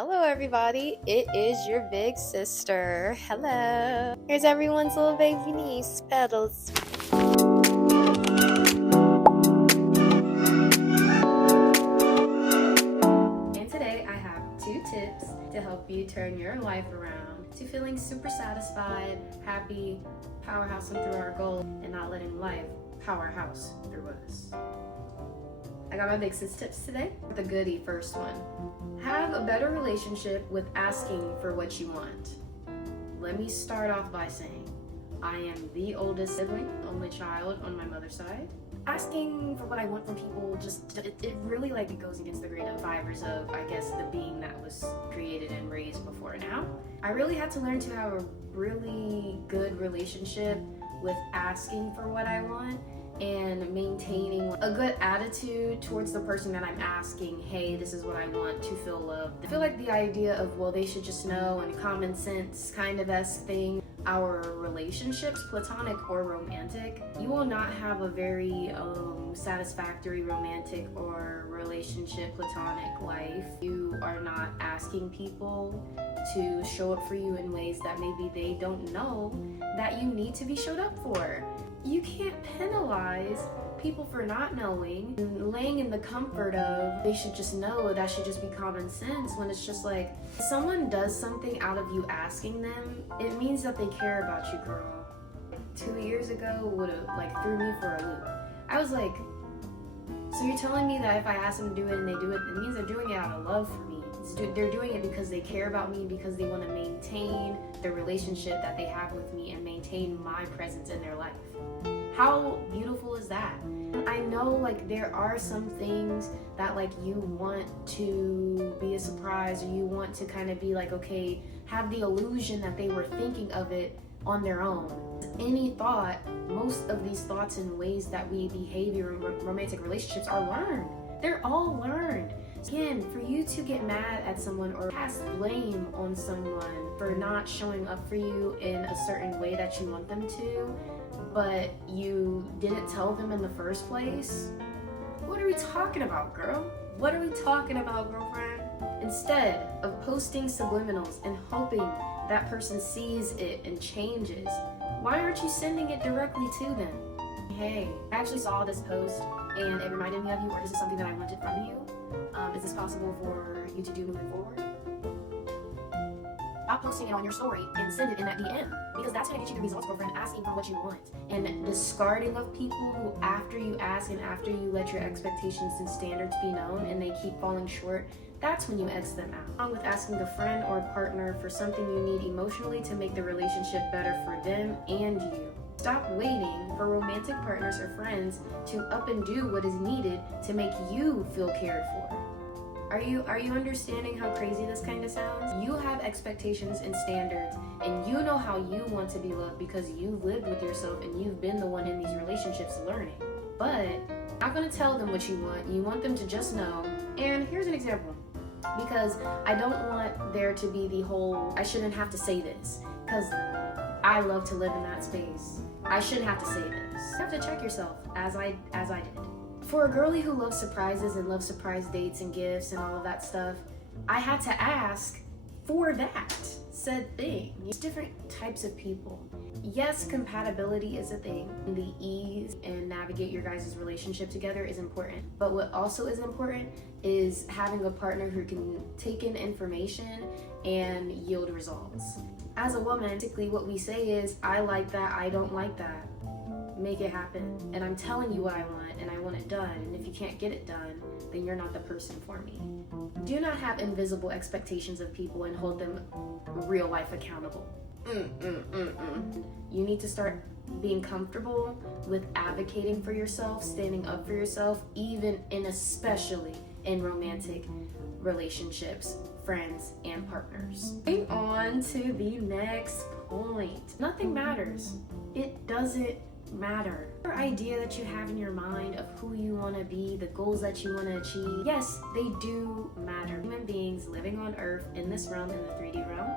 Hello everybody, it is your big sister. Hello. Here's everyone's little baby niece, Petals. And today I have 2 tips to help you turn your life around to feeling super satisfied, happy, powerhousing through our goal, and not letting life powerhouse through us. I got my big sis tips today. The goody first one. Have a better relationship with asking for what you want. Let me start off by saying I am the oldest sibling, only child on my mother's side. Asking for what I want from people it really it goes against the grain of fibers of, I guess, the being that was created and raised before now. I really had to learn to have a really good relationship with asking for what I want and maintaining a good attitude towards the person that I'm asking, hey, this is what I want to feel loved. I feel like the idea of, well, they should just know, and common sense kind of thing. Our relationships, platonic or romantic, you will not have a very satisfactory romantic or relationship platonic life. You are not asking people to show up for you in ways that maybe they don't know that you need to be showed up for. You can't penalize people for not knowing and laying in the comfort of they should just know, that should just be common sense, when it's just like, if someone does something out of you asking them, it means that they care about you, girl. 2 years ago would have threw me for a loop. I was like, so you're telling me that if I ask them to do it and they do it, it means they're doing it out of love for me. They're doing it because they care about me, because they want to maintain the relationship that they have with me and maintain my presence in their life. How beautiful is that? I know there are some things that you want to be a surprise, or you want to kind of be okay, have the illusion that they were thinking of it on their own. Any thought, most of these thoughts and ways that we behave in romantic relationships are learned. They're all learned. Again, for you to get mad at someone or cast blame on someone for not showing up for you in a certain way that you want them to, but you didn't tell them in the first place, what are we talking about, girl? What are we talking about, girlfriend? Instead of posting subliminals and hoping that person sees it and changes, why aren't you sending it directly to them? Hey, I actually saw this post and it reminded me of you, or this is something that I wanted from you. Is this possible for you to do moving forward? Stop posting it on your story and send it in that DM, because that's going to get you the results, girlfriend, asking for what you want. And discarding of people who, after you ask and after you let your expectations and standards be known and they keep falling short, that's when you X them out. Along with asking a friend or a partner for something you need emotionally to make the relationship better for them and you. Stop waiting for romantic partners or friends to up and do what is needed to make you feel cared for. Are you understanding how crazy this kind of sounds? You have expectations and standards, and you know how you want to be loved because you've lived with yourself and you've been the one in these relationships learning. But you're not going to tell them what you want. You want them to just know. And here's an example. Because I don't want there to be the whole, I shouldn't have to say this, because I love to live in that space. I shouldn't have to say this. You have to check yourself, as I did. For a girly who loves surprises and loves surprise dates and gifts and all of that stuff, I had to ask for that said thing. It's different types of people. Yes, compatibility is a thing. The ease and navigate your guys' relationship together is important. But what also is important is having a partner who can take in information and yield results. As a woman, basically what we say is, I like that, I don't like that. Make it happen. And I'm telling you what I want, and I want it done. And if you can't get it done, then you're not the person for me. Do not have invisible expectations of people and hold them real life accountable. You need to start being comfortable with advocating for yourself, standing up for yourself, even and especially in romantic relationships, friends, and partners. Moving on to the next point. Nothing matters. It doesn't matter. Your idea that you have in your mind of who you want to be, the goals that you want to achieve, yes, they do matter. Human beings living on Earth in this realm, in the 3D realm,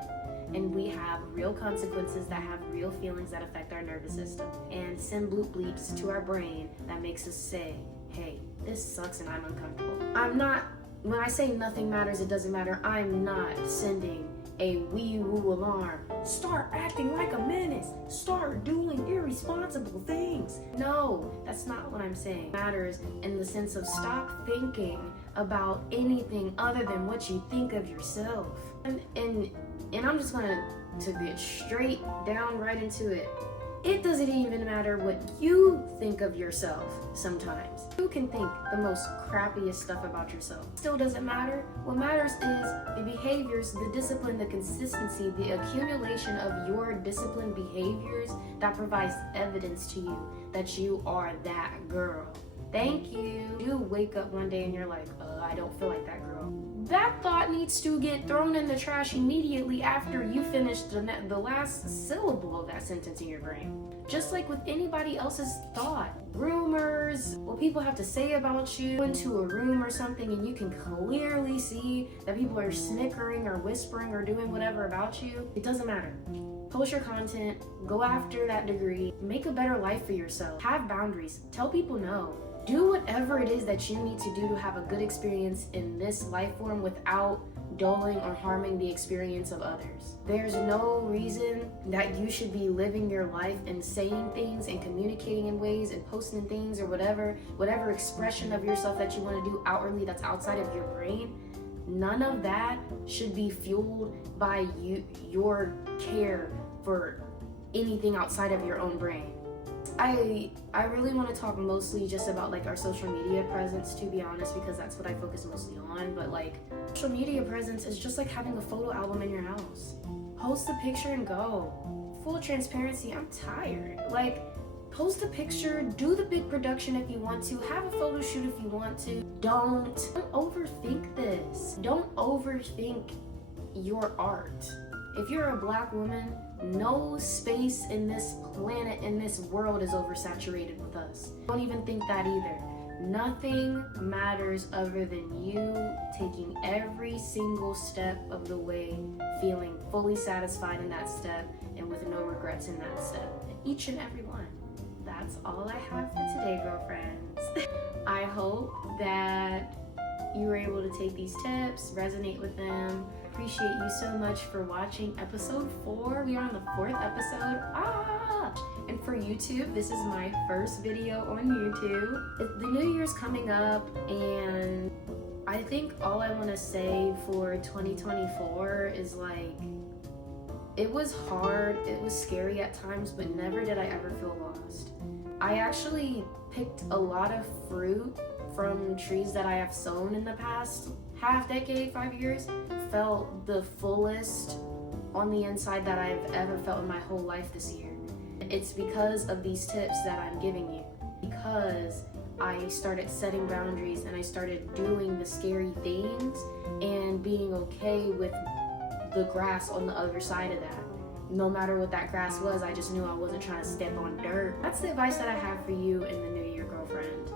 and we have real consequences that have real feelings that affect our nervous system and send bloop bleeps to our brain that makes us say, hey, this sucks and I'm uncomfortable. I'm not When I say nothing matters, it doesn't matter, I'm not sending a wee-woo alarm. Start acting like a menace. Start doing irresponsible things. No, that's not what I'm saying. It matters in the sense of stop thinking about anything other than what you think of yourself. And I'm just gonna get straight down right into it. It doesn't even matter what you think of yourself sometimes. You can think the most crappiest stuff about yourself. Still doesn't matter. What matters is the behaviors, the discipline, the consistency, the accumulation of your disciplined behaviors that provides evidence to you that you are that girl. Thank you. You wake up one day and you're like, I don't feel like that girl. That thought needs to get thrown in the trash immediately after you finish the last syllable of that sentence in your brain. Just like with anybody else's thought. Rumors, what people have to say about you, into a room or something and you can clearly see that people are snickering or whispering or doing whatever about you. It doesn't matter. Post your content, go after that degree, make a better life for yourself, have boundaries, tell people no. Do whatever it is that you need to do to have a good experience in this life form without dulling or harming the experience of others. There's no reason that you should be living your life and saying things and communicating in ways and posting things or whatever expression of yourself that you want to do outwardly that's outside of your brain. None of that should be fueled by your care for anything outside of your own brain. I really want to talk mostly just about like our social media presence, to be honest, because that's what I focus mostly on. But like, social media presence is just like having a photo album in your house. Post a picture and go. Full transparency, I'm tired. Like, post a picture, do the big production if you want to, have a photo shoot if you want to. Don't overthink this. Don't overthink your art. If you're a Black woman, no space in this planet, in this world is oversaturated with us. Don't even think that either. Nothing matters other than you taking every single step of the way, feeling fully satisfied in that step and with no regrets in that step. Each and every one. That's all I have for today, girlfriends. I hope that you were able to take these tips, resonate with them. Appreciate you so much for watching episode 4. We are on the 4th episode. And for YouTube, this is my first video on YouTube. The new year's coming up, and I think all I want to say for 2024 is like, it was hard, it was scary at times, but never did I ever feel lost. I actually picked a lot of fruit from trees that I have sown in the past half decade, 5 years. Felt the fullest on the inside that I've ever felt in my whole life this year. It's because of these tips that I'm giving you. Because I started setting boundaries and I started doing the scary things and being okay with the grass on the other side of that. No matter what that grass was, I just knew I wasn't trying to step on dirt. That's the advice that I have for you in the new year, girlfriend.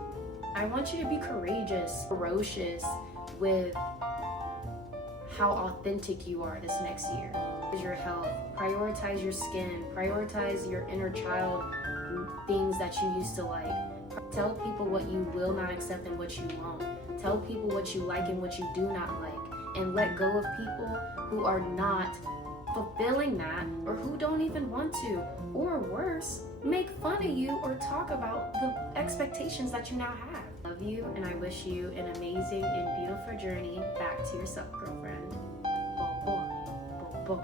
I want you to be courageous, ferocious with how authentic you are this next year. Your health, prioritize your skin, prioritize your inner child, things that you used to like. Tell people what you will not accept and what you won't. Tell people what you like and what you do not like. And let go of people who are not fulfilling that or who don't even want to. Or worse, make fun of you or talk about the expectations that you now have. Love you, and I wish you an amazing and beautiful journey back to yourself, girlfriend. Boy.